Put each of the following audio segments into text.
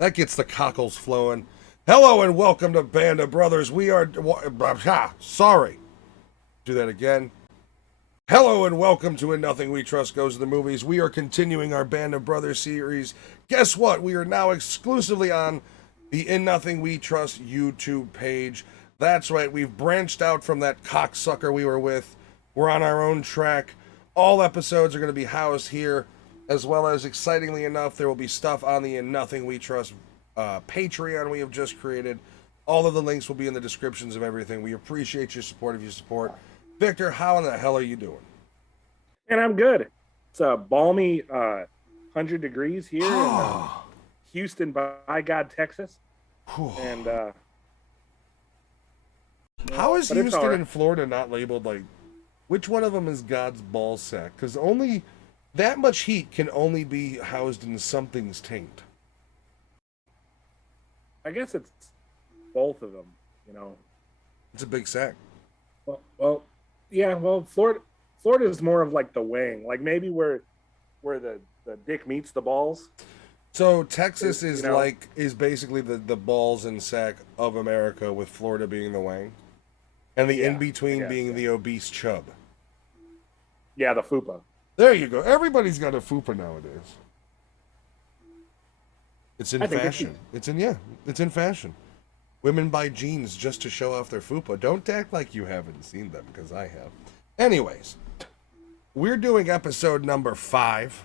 That gets the cockles flowing. Hello and welcome to Band of Brothers. We are... Sorry. Do that again. Hello and welcome to In Nothing We Trust Goes to the Movies. We are continuing our Band of Brothers series. Guess what? We are now exclusively on the In Nothing We Trust YouTube page. That's right. We've branched out from that cocksucker we were with. We're on our own track. All episodes are going to be housed here, as well as, excitingly enough, there will be stuff on the In Nothing We Trust Patreon we have just created. All of the links will be in the descriptions of everything. We appreciate your support if you support. Victor, how in the hell are you doing? And I'm good. It's a balmy 100 degrees here in Houston, by God, Texas. And how is Houston right. and Florida not labeled like, which one of them is God's ball sack? Because only that much heat can only be housed in something's taint. I guess it's both of them, you know. It's a big sack. Well, yeah. Well, Florida is more of like the wing, like maybe where the dick meets the balls. So Texas is, you know, is basically the balls and sack of America, with Florida being the wang, and the in between being the obese chub. Yeah, the fupa. There you go. Everybody's got a fupa nowadays. It's in fashion. It's in fashion. Women buy jeans just to show off their fupa. Don't act like you haven't seen them, because I have. Anyways, we're doing episode number 5.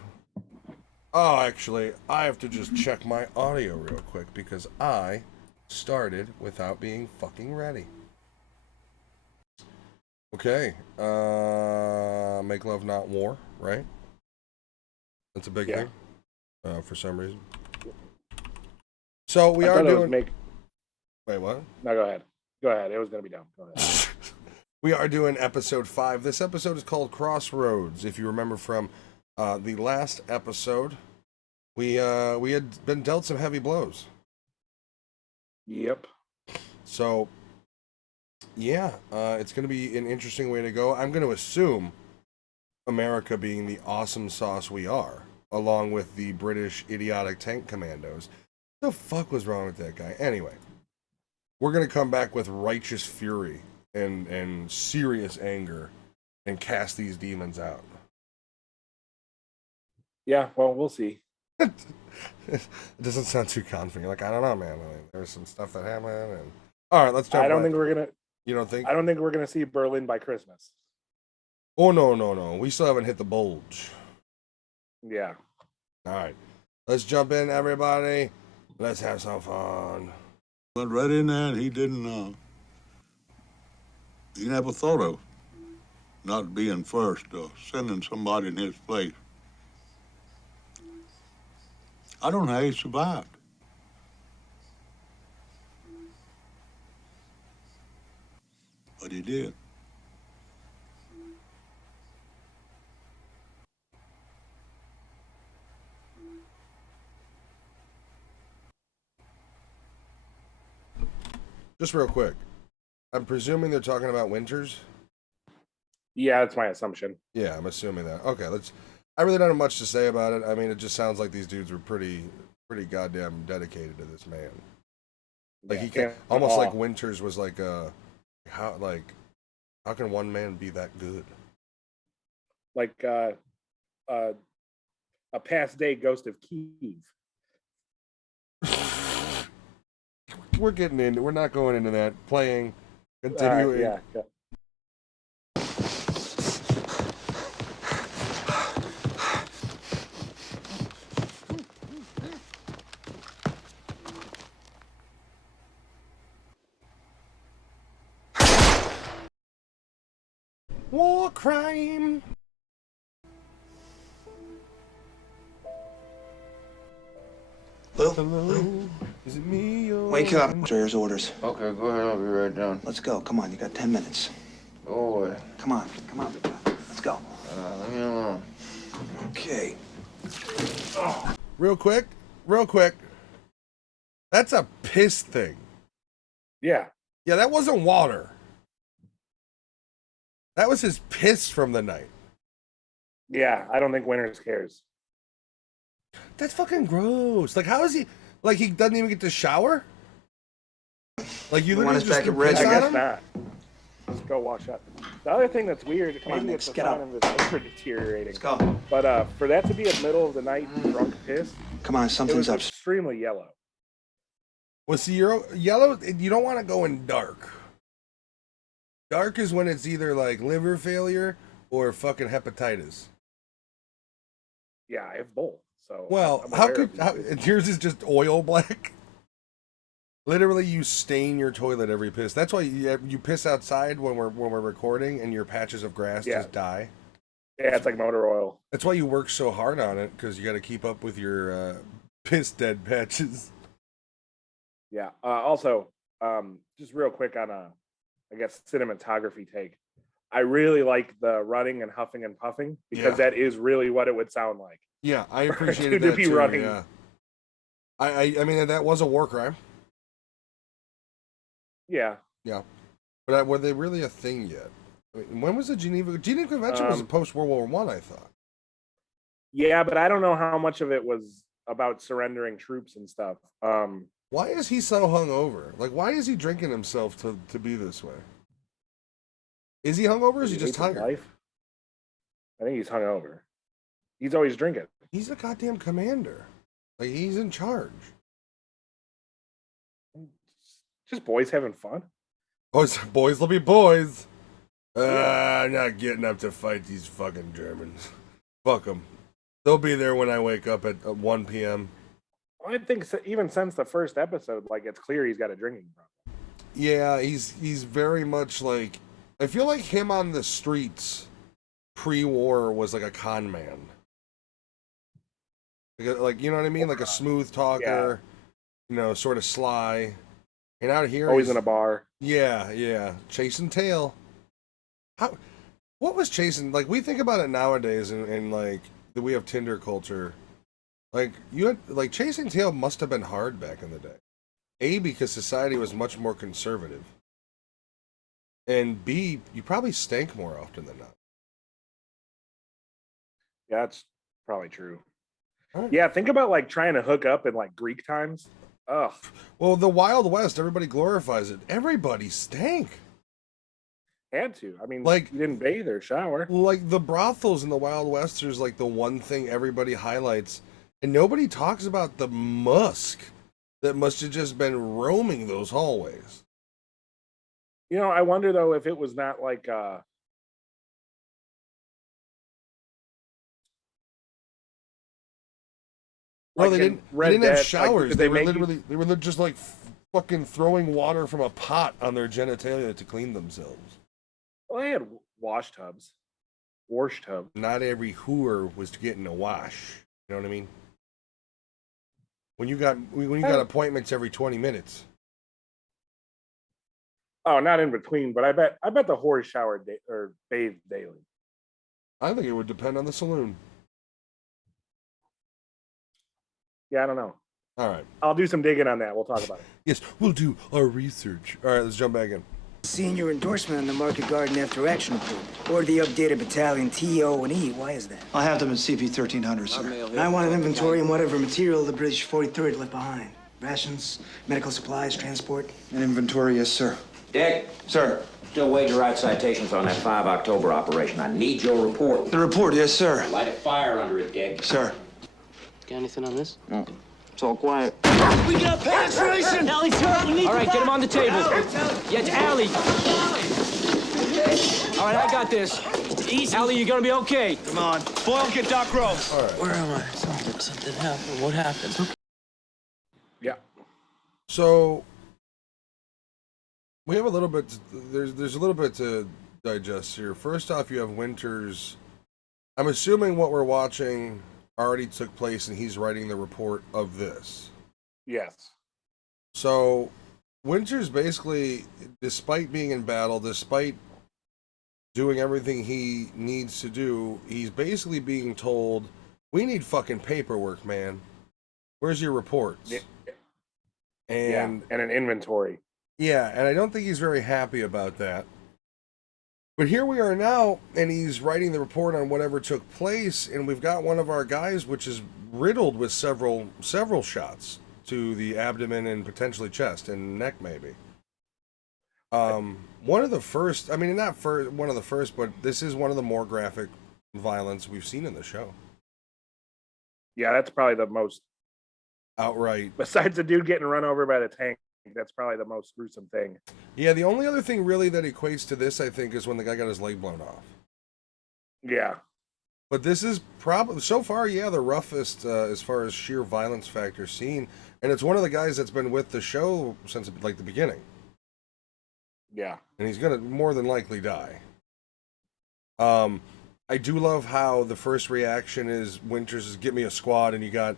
Oh, actually, I have to just check my audio real quick, because I started without being fucking ready. Okay. Make love, not war, right? That's a big thing. For some reason. So we are doing... Wait, what? No, go ahead. Go ahead. It was going to be dumb. Go ahead. We are doing episode 5. This episode is called Crossroads. If you remember from the last episode, we had been dealt some heavy blows. Yep. So, yeah, it's going to be an interesting way to go. I'm going to assume America, being the awesome sauce we are, along with the British idiotic tank commandos. What the fuck was wrong with that guy? Anyway, we're going to come back with righteous fury and serious anger and cast these demons out. Yeah, well, we'll see. It doesn't sound too confident. Like, I don't know, man. I mean, there's some stuff that happened. And all right, let's jump. You don't think? I don't think we're gonna see Berlin by Christmas. Oh no. We still haven't hit the bulge. Yeah. All right, let's jump in, everybody. Let's have some fun. Went right in there, and he never thought of not being first or sending somebody in his place. I don't know how he survived. But he did. Just real quick, I'm presuming they're talking about Winters. Yeah, that's my assumption. Yeah, I'm assuming that. Okay, I really don't have much to say about it. I mean, it just sounds like these dudes were pretty goddamn dedicated to this man. Like, he can't, almost like Winters was like how can one man be that good? Like a past day Ghost of Kiev. We're not going into that. Playing, continuing. Yeah. War crime. Lou? Is it me or... Wake up. Here's orders. Okay, go ahead. I'll be right down. Let's go. Come on, you got 10 minutes. Go away. Come on, let's go. Leave me alone. Okay. Real quick. That's a piss thing. Yeah, that wasn't water. That was his piss from the night. Yeah, I don't think Winters cares. That's fucking gross. Like, how is he? Like he doesn't even get to shower. Like you The one literally is just back threw at Red. piss I on guess him? not. Let's go wash up. The other thing that's weird, Come on, maybe Nick, it's a get sign up. of his liver deteriorating. Let's go. But for that to be a middle of the night drunk piss, Come on, it something's was up. extremely yellow. Well, see, yellow. You don't want to go in dark. Dark is when it's either like liver failure or fucking hepatitis. Yeah, I have both. So Well, I'm how aware could of these things. yours is just oil black? Literally, you stain your toilet every piss. That's why you piss outside when we're recording, and your patches of grass Yeah. just die. Yeah, it's like motor oil. That's why you work so hard on it, because you got to keep up with your piss dead patches. Yeah. Also, just real quick on I guess cinematography take. I really like the running and huffing and puffing because Yeah. that is really what it would sound like. Yeah, I appreciated To that be too. running. Yeah, I mean that was a war crime. Yeah. Yeah, but were they really a thing yet? I mean, when was the Geneva Convention? Was post World War I thought. Yeah, but I don't know how much of it was about surrendering troops and stuff. Why is he so hungover? Like, why is he drinking himself to be this way? Is he hungover or is he just hates his tired? life. I think he's hungover. He's always drinking. He's a goddamn commander. Like, he's in charge. Just boys having fun. Boys will be boys. Yeah. I'm not getting up to fight these fucking Germans. Fuck them. They'll be there when I wake up at 1 p.m. I think even since the first episode, like it's clear he's got a drinking problem. Yeah, he's very much like, I feel like him on the streets pre-war was like a con man. Like, you know what I mean? Like a smooth talker, you know, sort of sly. And out here, Always in a bar. Yeah, chasing tail. What was chasing? Like, we think about it nowadays, and like that we have Tinder culture. Like chasing tail must have been hard back in the day. A, because society was much more conservative, and B, you probably stank more often than not. Yeah, that's probably true. Right. Yeah, think about like trying to hook up in like Greek times. Ugh. Well, the Wild West, everybody glorifies it. Everybody stank. Had to. I mean, Like- you didn't bathe or shower. Like the brothels in the Wild West is like the one thing everybody highlights, and nobody talks about the musk that must have just been roaming those hallways. You know, I wonder though if it was not like No, they in didn't. Red They didn't have Dead, like, showers. did they were make you- literally they were just like fucking throwing water from a pot on their genitalia to clean themselves. Well, they had wash tubs. Not every hooer was getting a wash. You know what I mean? When you got appointments every 20 minutes. Oh, not in between, but I bet the whores shower or bathe daily. I think it would depend on the saloon. Yeah, I don't know. All right. I'll do some digging on that. We'll talk about it. Yes, we'll do our research. All right, let's jump back in. Seeing your endorsement on the Market Garden After Action report, or the updated battalion TO&E. Why is that? I have them in CP 1300, sir. And I want an inventory and whatever material the British 43rd left behind. Rations, medical supplies, transport. An inventory, yes, sir. Dick, Sir. still waiting to write citations on that 5 October operation. I need your report. The report, yes, sir. Light a fire under it, Dick. Sir. Got anything on this? No. It's all quiet. We got penetration! Allie's hurt. All right, get him on the table. Yeah, it's Allie. All right, I got this. Easy. Allie, you're gonna be okay. Come on. Boyle, get Doc Rose. Where am I? Something happened. What happened? Yeah. So we have a little bit. There's a little bit to digest here. First off, you have Winters. I'm assuming what we're watching already took place, and he's writing the report of this. Yes. So Winters basically, despite being in battle, despite doing everything he needs to do, he's basically being told, "We need fucking paperwork, man. Where's your reports?" Yeah. And And an inventory. yeah, and I don't think he's very happy about that. But here we are now, and he's writing the report on whatever took place, and we've got one of our guys, which is riddled with several shots. to the abdomen and potentially chest and neck, maybe. One of the first, I mean, not first, one of the first, but this is one of the more graphic violence we've seen in the show. Yeah, that's probably the most, Outright. besides the dude getting run over by the tank, that's probably the most gruesome thing. Yeah, the only other thing really that equates to this, I think, is when the guy got his leg blown off. Yeah. But this is probably, so far, yeah, the roughest as far as sheer violence factor seen. And it's one of the guys that's been with the show since, like, the beginning. Yeah. And he's going to more than likely die. I do love how the first reaction is Winters is, "Get me a squad," and you got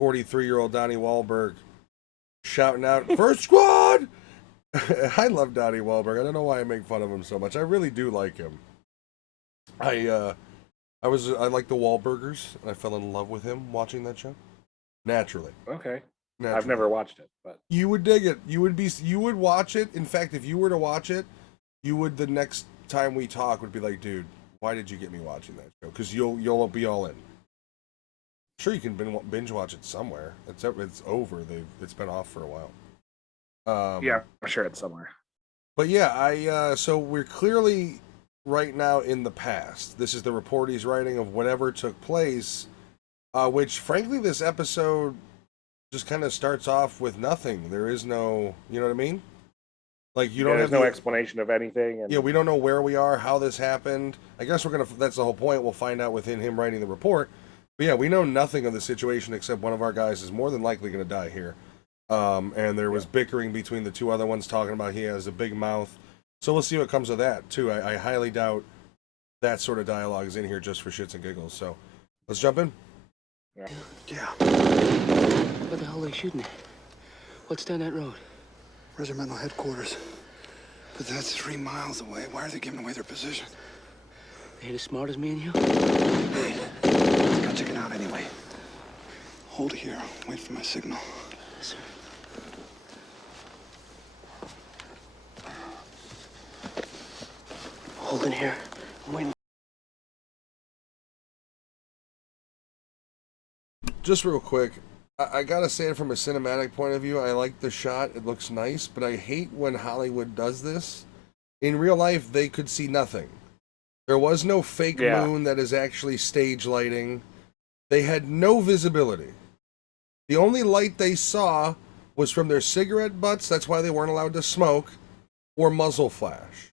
43-year-old Donnie Wahlberg shouting out, "First squad!" I love Donnie Wahlberg. I don't know why I make fun of him so much. I really do like him. I like the Wahlburgers, and I fell in love with him watching that show. Naturally. Okay. Naturally. I've never watched it, but You would dig it. You would watch it. In fact, if you were to watch it, you would, the next time we talk, would be like, "Dude, why did you get me watching that show?" Because you'll be all in. Sure, you can binge watch it somewhere. It's over. It's been off for a while. yeah, I'm sure it's somewhere. But yeah, so we're clearly right now in the past. This is the report he's writing of whatever took place, which frankly this episode just kind of starts off with nothing. There is no, you know what I mean? Like, you don't There's have no explanation of anything. And yeah, we don't know where we are, how this happened. I guess that's the whole point. We'll find out within him writing the report. But yeah, we know nothing of the situation except one of our guys is more than likely going to die here. And there was bickering between the two other ones talking about he has a big mouth. So we'll see what comes of that, too. I highly doubt that sort of dialogue is in here just for shits and giggles. So let's jump in. Yeah. What the hell are they shooting at? What's down that road? Regimental headquarters. But that's 3 miles away. Why are they giving away their position? They ain't as smart as me and you? Hey, it's got chicken out anyway. Hold here. Wait for my signal. Yes, sir. Holding here. I'm waiting. Just real quick, I gotta say it from a cinematic point of view, I like the shot, it looks nice, but I hate when Hollywood does this. In real life, they could see nothing. There was no fake moon that is actually stage lighting. They had no visibility. The only light they saw was from their cigarette butts, that's why they weren't allowed to smoke, or muzzle flash.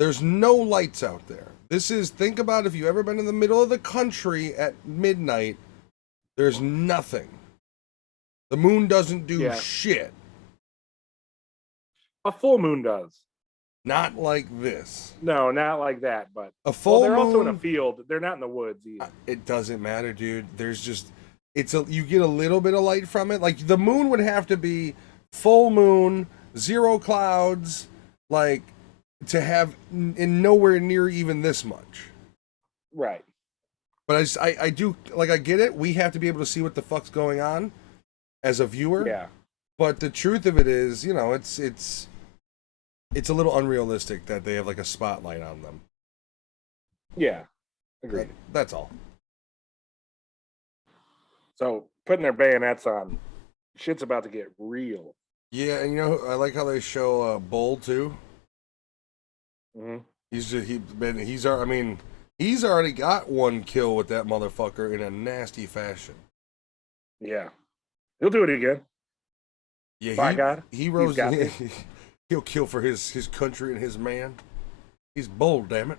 There's no lights out there. Think about if you've ever been in the middle of the country at midnight, there's nothing. The moon doesn't do shit. A full moon does. Not like this. No, not like that. But a full they're moon, also in a field. They're not in the woods either. It doesn't matter, dude. There's just you get a little bit of light from it. Like the moon would have to be full moon, 0 clouds, like to have in nowhere near even this much. Right. But I do, like, I get it. We have to be able to see what the fuck's going on as a viewer. Yeah. But the truth of it is, you know, it's a little unrealistic that they have like a spotlight on them. Yeah. Agreed. That's all. So putting their bayonets on, shit's about to get real. Yeah, and you know, I like how they show Bull too. Mm-hmm. He's already got 1 kill with that motherfucker in a nasty fashion. Yeah. He'll do it again. Yeah, by God. He rose. He'll kill for his country and his man. He's bold, damn it.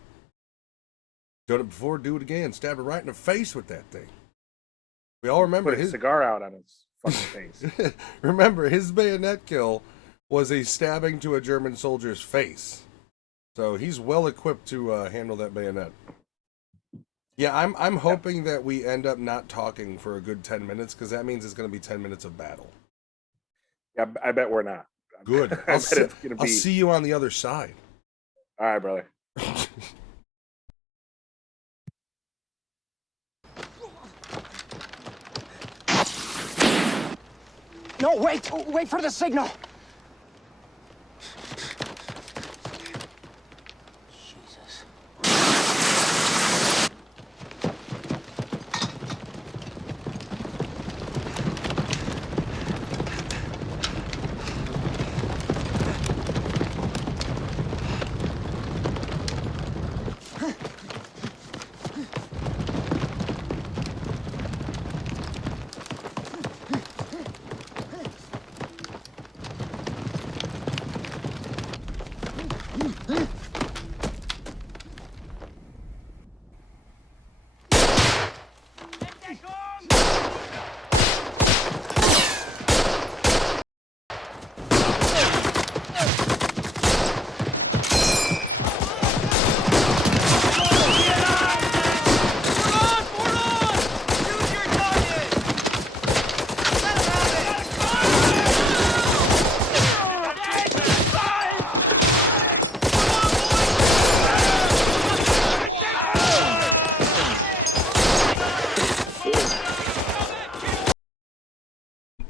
Done it before, do it again. Stab her right in the face with that thing. We all remember Put his cigar out on his fucking face. Remember, his bayonet kill was a stabbing to a German soldier's face. So he's well equipped to handle that bayonet. Yeah, I'm hoping that we end up not talking for a good 10 minutes, because that means it's going to be 10 minutes of battle. Yeah, I bet we're not. Good. I'll see you on the other side. All right, brother. No, wait for the signal. Jesus.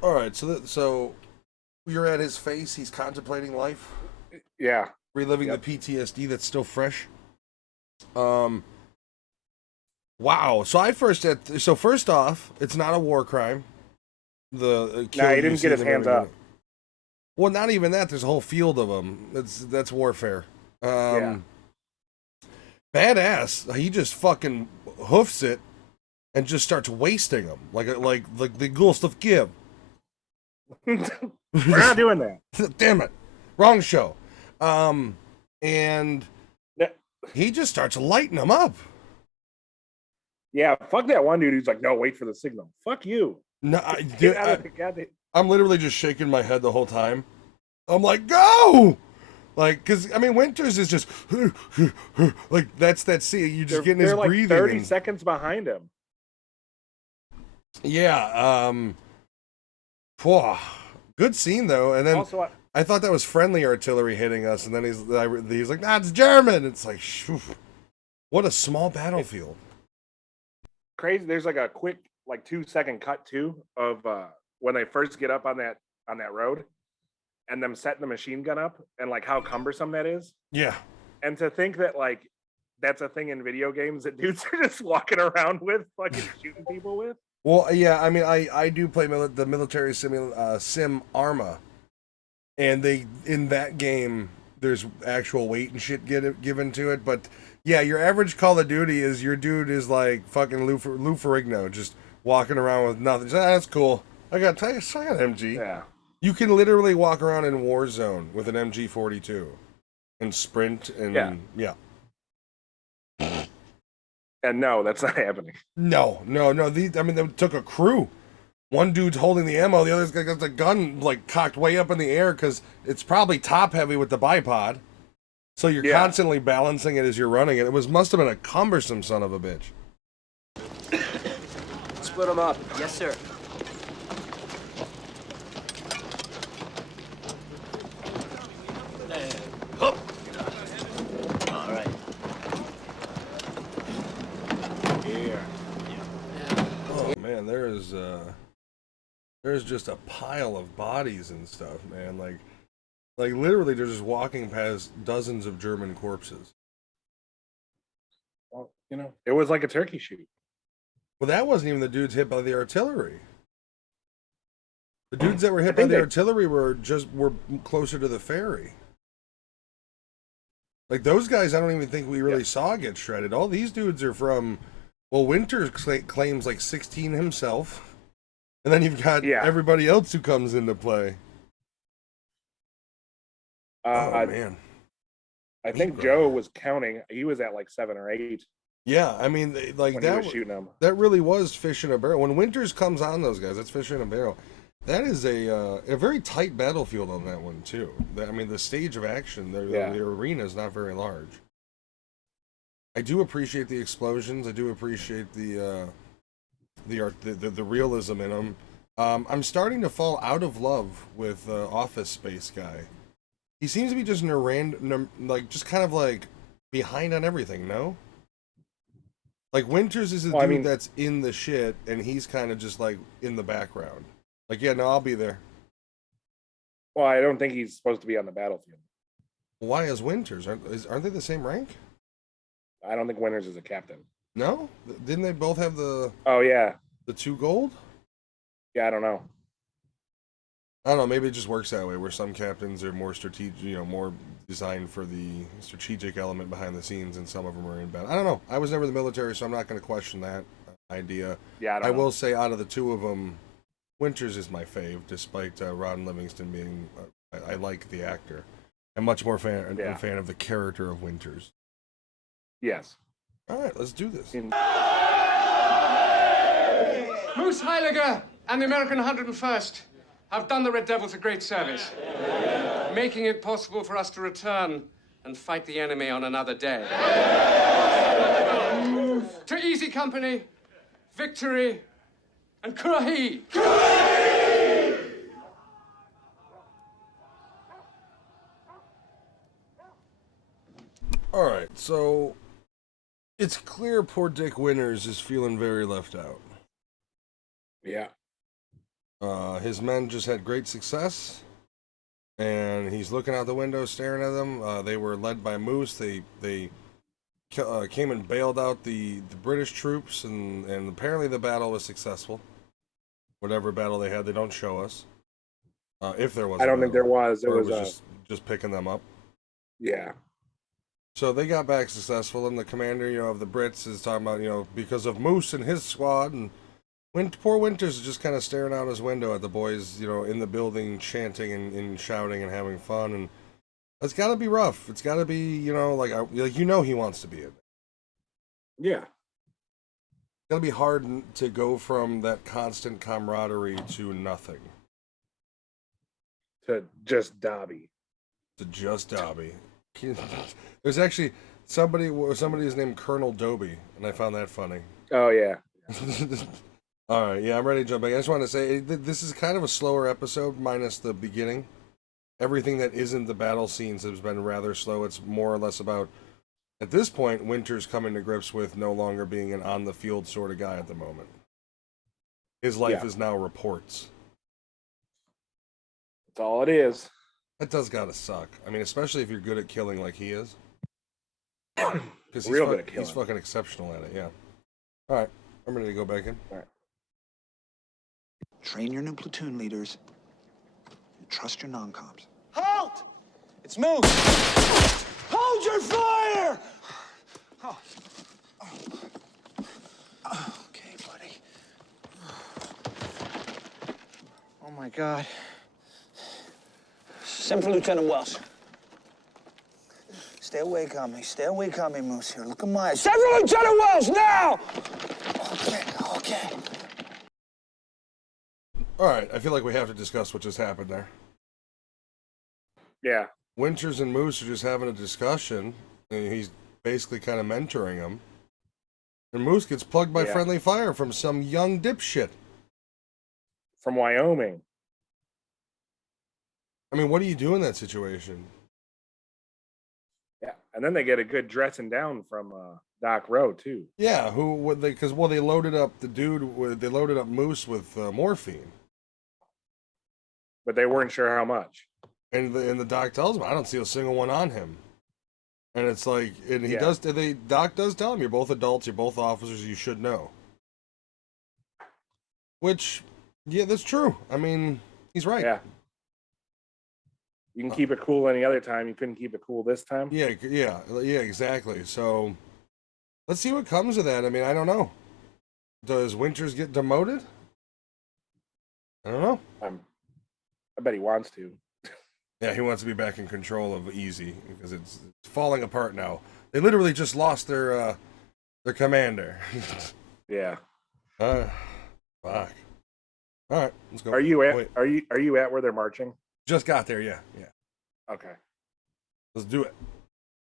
All right, so you're at his face. He's contemplating life, Yeah. reliving Yep. the PTSD that's still fresh. Wow. So first off, it's not a war crime. The kill Nah, he you didn't see get his them hands every up. minute. Well, not even that. There's a whole field of them. That's warfare. Yeah. Badass. He just fucking hoofs it and just starts wasting them like the Ghost of Give. We're not doing that. Damn it, wrong show. And Yeah. he just starts lighting them up. Yeah, fuck that one dude who's like, no, wait for the signal. Fuck you. No, Get out of the goddamn. I'm literally just shaking my head the whole time. I'm like, go! Like, because, I mean, Winters is just, like, that's that scene. You just getting his They're like breathing. 30 and- seconds behind him. Yeah, phew, good scene, though. And then Also, I thought that was friendly artillery hitting us, and then he's like, nah, it's German. It's like, shoo. What a small battlefield. crazy. There's like a quick, like 2-second cut too of when they first get up on that road, and them setting the machine gun up, and like how cumbersome that is. Yeah. And to think that like that's a thing in video games that dudes are just walking around with, fucking shooting people with. Well, yeah, I mean, I do play the military sim Arma, and they in that game there's actual weight and shit given to it, but yeah, your average Call of Duty is your dude is like fucking Lou Ferrigno, just walking around with nothing. That's cool. I got MG. Yeah. You can literally walk around in Warzone with an MG42 and sprint and yeah. And no, that's not happening. No. They took a crew. One dude's holding the ammo, the other's got the gun like cocked way up in the air because it's probably top heavy with the bipod. So you're constantly balancing it as you're running it. Must have been a cumbersome son of a bitch. Split them up. Yes, sir. All right. Oh man, there's just a pile of bodies and stuff, man. Like literally, they're just walking past dozens of German corpses. Well, it was like a turkey shoot. Well, that wasn't even the dudes hit by the artillery. The dudes that were hit by the artillery were closer to the ferry. Like those guys, I don't even think we really saw get shredded. All these dudes are from. Well, Winters claims like 16 himself, and then you've got everybody else who comes into play. Oh man, I think Joe was counting. He was at like 7 or 8. Yeah, I mean, like when that. He was shooting them. That really was fish in a barrel. When Winters comes on those guys, that's fish in a barrel. That is a very tight battlefield on that one too. I mean, the stage of action, the arena is not very large. I do appreciate the explosions. I do appreciate the realism in them. I'm starting to fall out of love with Office Space guy. He seems to be just in a random, like just kind of like behind on everything. No, like Winters is a dude that's in the shit, and he's kind of just like in the background. Like, yeah, no, I'll be there. Well, I don't think he's supposed to be on the battlefield. Why is Winters? Aren't they the same rank? I don't think Winters is a captain. No? Didn't they both have the... Oh, yeah. The 2 gold? Yeah, I don't know. I don't know, maybe it just works that way, where some captains are more strategic, more designed for the strategic element behind the scenes, and some of them are in battle. I don't know. I was never in the military, so I'm not going to question that idea. Yeah, I will say, out of the 2 of them, Winters is my fave, despite Ron Livingston being... I like the actor. I'm much more a Yeah. fan of the character of Winters. Yes. All right, let's do this. Moose Heiliger and the American 101st have done the Red Devils a great service, making it possible for us to return and fight the enemy on another day. To Easy Company, victory, and Kurahi! All right, so it's clear poor Dick Winters is feeling very left out. Yeah. His men just had great success, and he's looking out the window, staring at them. They were led by Moose. They came and bailed out the British troops, and apparently the battle was successful. Whatever battle they had, they don't show us. If there was, I don't think there was. It or was just picking them up. Yeah. So they got back successful, and the commander, of the Brits is talking about, because of Moose and his squad, and poor Winters is just kind of staring out his window at the boys, in the building, chanting and shouting and having fun, and it's got to be rough. It's got to be, he wants to be it. Yeah. It's got to be hard to go from that constant camaraderie to nothing. To just Dobby. To just Dobby. There's actually somebody's named Colonel Dobie, and I found that funny. Oh, yeah. All right, yeah, I'm ready to jump back. I just want to say this is kind of a slower episode, minus the beginning. Everything that isn't the battle scenes has been rather slow. It's more or less about, at this point, Winters coming to grips with no longer being an on-the-field sort of guy at the moment. His life is now reports. That's all it is. That does gotta suck. I mean, especially if you're good at killing like he is. Because Real good at killing. He's fucking exceptional at it, yeah. All right, I'm ready to go back in. All right. Train your new platoon leaders and trust your non-coms. Halt! It's Moose! Hold your fire! Okay, buddy. Oh, my God. Send for Lieutenant Wells. Stay awake on me. Stay awake on me, Moose. Here, look at my eyes. Send for Lieutenant Wells, now! Okay. All right, I feel like we have to discuss what just happened there. Yeah. Winters and Moose are just having a discussion, and he's basically kind of mentoring him. And Moose gets plugged by friendly fire from some young dipshit. From Wyoming. I mean, what do you do in that situation? Yeah. And then they get a good dressing down from Doc Rowe, too. Yeah, who would they? Because they loaded up they loaded up Moose with morphine, But they weren't sure how much. and the doc tells him, "I don't see a single one on him." And it's like, and he does. Doc does tell him, "You're both adults. You're both officers. You should know." Which, yeah, that's true. I mean, he's right. Yeah. You can keep it cool any other time. You couldn't keep it cool this time. Yeah, exactly. So, let's see what comes of that. I mean, I don't know. Does Winters get demoted? I don't know. I bet he wants to. Yeah, he wants to be back in control of Easy because it's falling apart now. They literally just lost their commander. Yeah. Fuck. All right, let's go. Are you at? Wait, Are you at where they're marching? just got there. Yeah. Okay. Let's do it.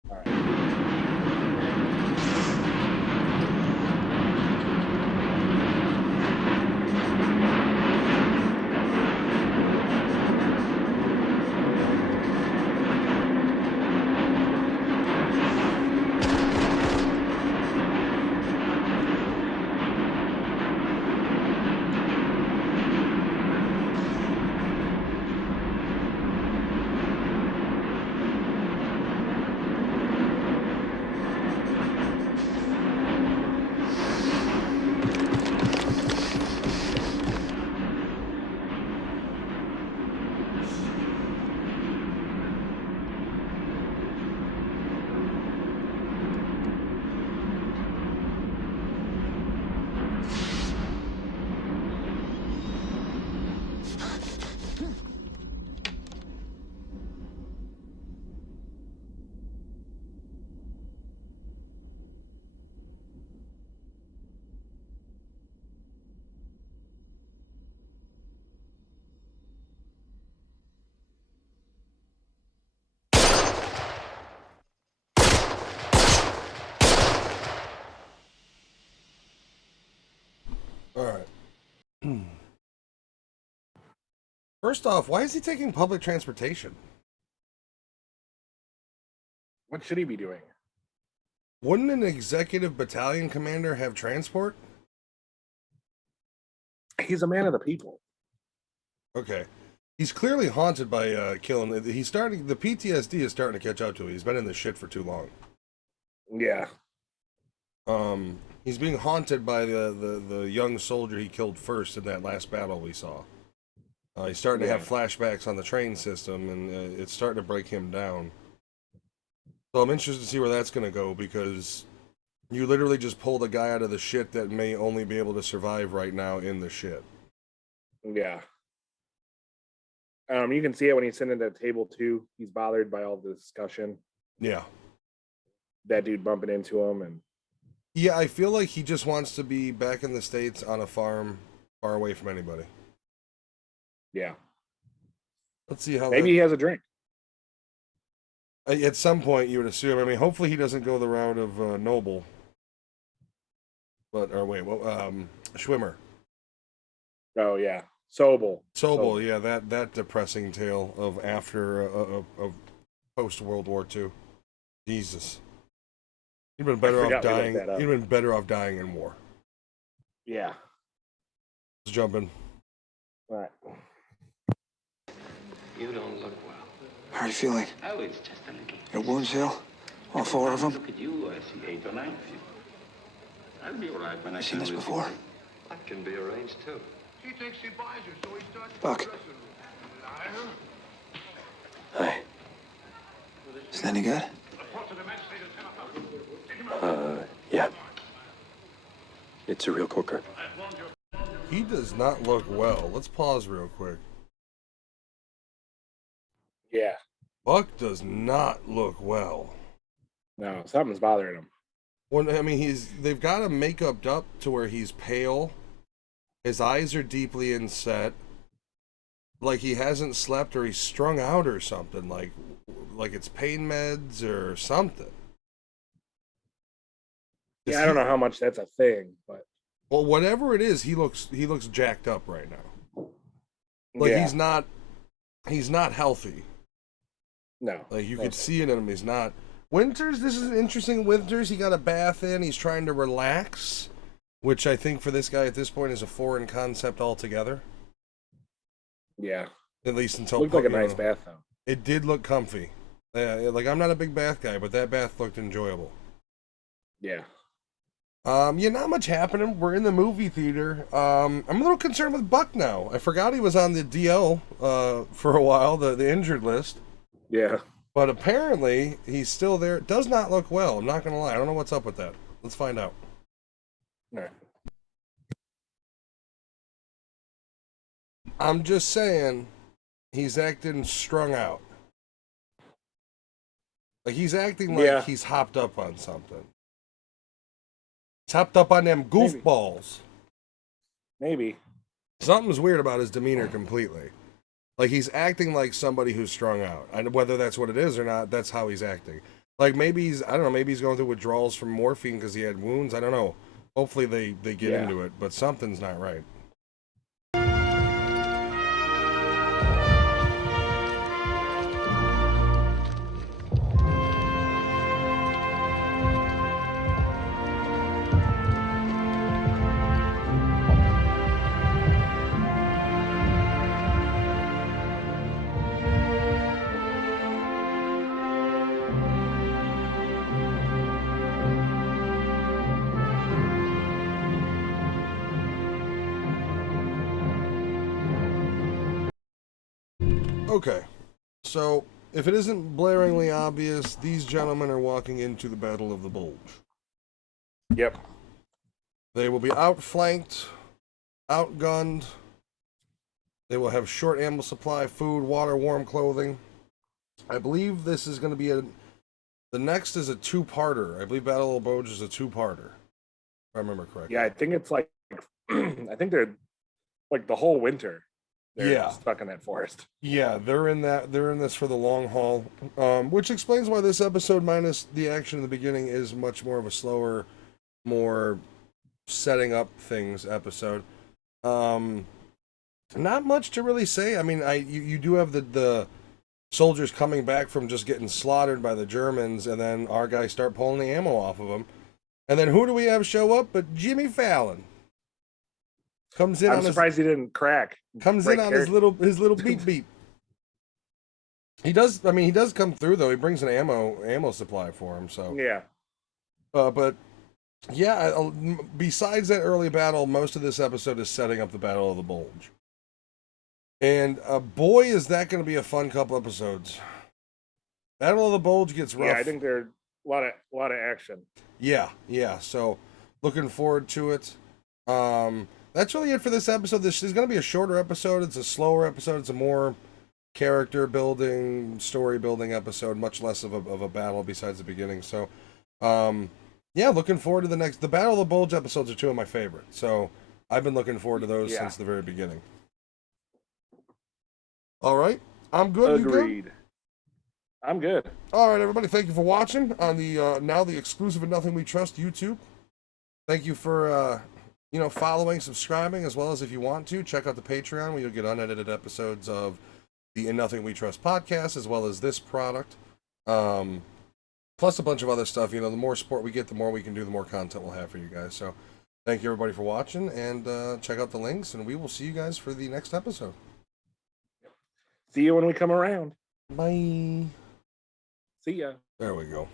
All right. First off, why is he taking public transportation? What should he be doing? Wouldn't an executive battalion commander have transport? He's a man of the people. Okay. He's clearly haunted by killing. He's starting. The PTSD is starting to catch up to him. He's been in this shit for too long. Yeah. He's being haunted by the young soldier he killed first in that last battle we saw. He's starting to have flashbacks on the train system, and it's starting to break him down. So I'm interested to see where that's going to go, because you literally just pulled a guy out of the shit that may only be able to survive right now in the shit. Yeah. You can see it when he's sitting at table 2. He's bothered by all the discussion. Yeah. That dude bumping into him, and yeah, I feel like he just wants to be back in the States on a farm, far away from anybody. Yeah. Let's see how. Maybe he has a drink. At some point, you would assume. I mean, hopefully he doesn't go the route of Noble. Schwimmer. Oh yeah, Sobel. Sobel, yeah, that depressing tale of after of post World War II. Jesus, you'd been better off dying. You'd been better off dying in war. Yeah. Let's jump in. All right. You don't look well. How are you feeling? Oh, it's just a little. Your wounds heal? All 4 of them? Look at you. I see 8 or 9 of you. I'll be all right when I Seen this before? That can be arranged too. He thinks he buys her, so he starts. Buck. Hi. Is that any good? Yeah. It's a real corker. He does not look well. Let's pause real quick. Yeah. Buck does not look well. No, something's bothering him. When I mean, they've got him makeuped up to where he's pale. His eyes are deeply inset. Like he hasn't slept, or he's strung out or something. Like it's pain meds or something. Yeah, I don't know how much that's a thing, but well, whatever it is, he looks jacked up right now. Like yeah. he's not healthy. No. Like you could see it in him. He's not. Winters, this is interesting. Winters, he got a bath in. He's trying to relax, which I think for this guy at this point is a foreign concept altogether. Yeah. At least until looked like a nice bath though. It did look comfy. Like I'm not a big bath guy, but that bath looked enjoyable. Yeah. Yeah, not much happening. We're in the movie theater. I'm a little concerned with Buck now. I forgot he was on the DL for a while, the injured list. Yeah. But apparently he's still there. It does not look well. I'm not gonna lie. I don't know what's up with that. Let's find out. All right. I'm just saying, he's acting strung out. Like he's acting like he's hopped up on something. He's hopped up on them goofballs. Maybe. Something's weird about his demeanor completely. Like he's acting like somebody who's strung out. And whether that's what it is or not, that's how he's acting. Like maybe maybe he's going through withdrawals from morphine because he had wounds. I don't know. Hopefully they get into it, but something's not right. Okay, so if it isn't blaringly obvious, these gentlemen are walking into the Battle of the Bulge. Yep. They will be outflanked, outgunned. They will have short ammo supply, food, water, warm clothing. I believe this is going to be the next is a two-parter. I believe Battle of the Bulge is a two-parter, if I remember correctly. Yeah, I think it's like, I think they're like the whole winter. They're stuck in that forest. Yeah, they're in this for the long haul, which explains why this episode, minus the action in the beginning, is much more of a slower, more setting up things episode. Not much to really say. I mean, you do have the soldiers coming back from just getting slaughtered by the Germans, and then our guys start pulling the ammo off of them. And then who do we have show up but Jimmy Fallon? Comes in. I'm surprised he didn't crack. Comes in on his little beep beep. He does. I mean, he does come through though. He brings an ammo supply for him. So yeah. But yeah, besides that early battle, most of this episode is setting up the Battle of the Bulge. And boy, is that going to be a fun couple episodes. Battle of the Bulge gets rough. Yeah, I think there's a lot of action. Yeah. So looking forward to it. That's really it for this episode. This is going to be a shorter episode. It's a slower episode. It's a more character building, story building episode. Much less of a battle besides the beginning. So, yeah, looking forward to the next. The Battle of the Bulge episodes are two of my favorites. So I've been looking forward to those since the very beginning. All right, I'm good. Agreed. You good? I'm good. All right, everybody. Thank you for watching on the now the exclusive and Nothing We Trust YouTube. Thank you for following, subscribing, as well as if you want to check out the Patreon where you'll get unedited episodes of the In Nothing We Trust podcast, as well as this product, plus a bunch of other stuff. The more support we get, the more we can do, the more content we'll have for you guys. So, thank you everybody for watching, and check out the links, and we will see you guys for the next episode. See you when we come around. Bye. See ya. There we go.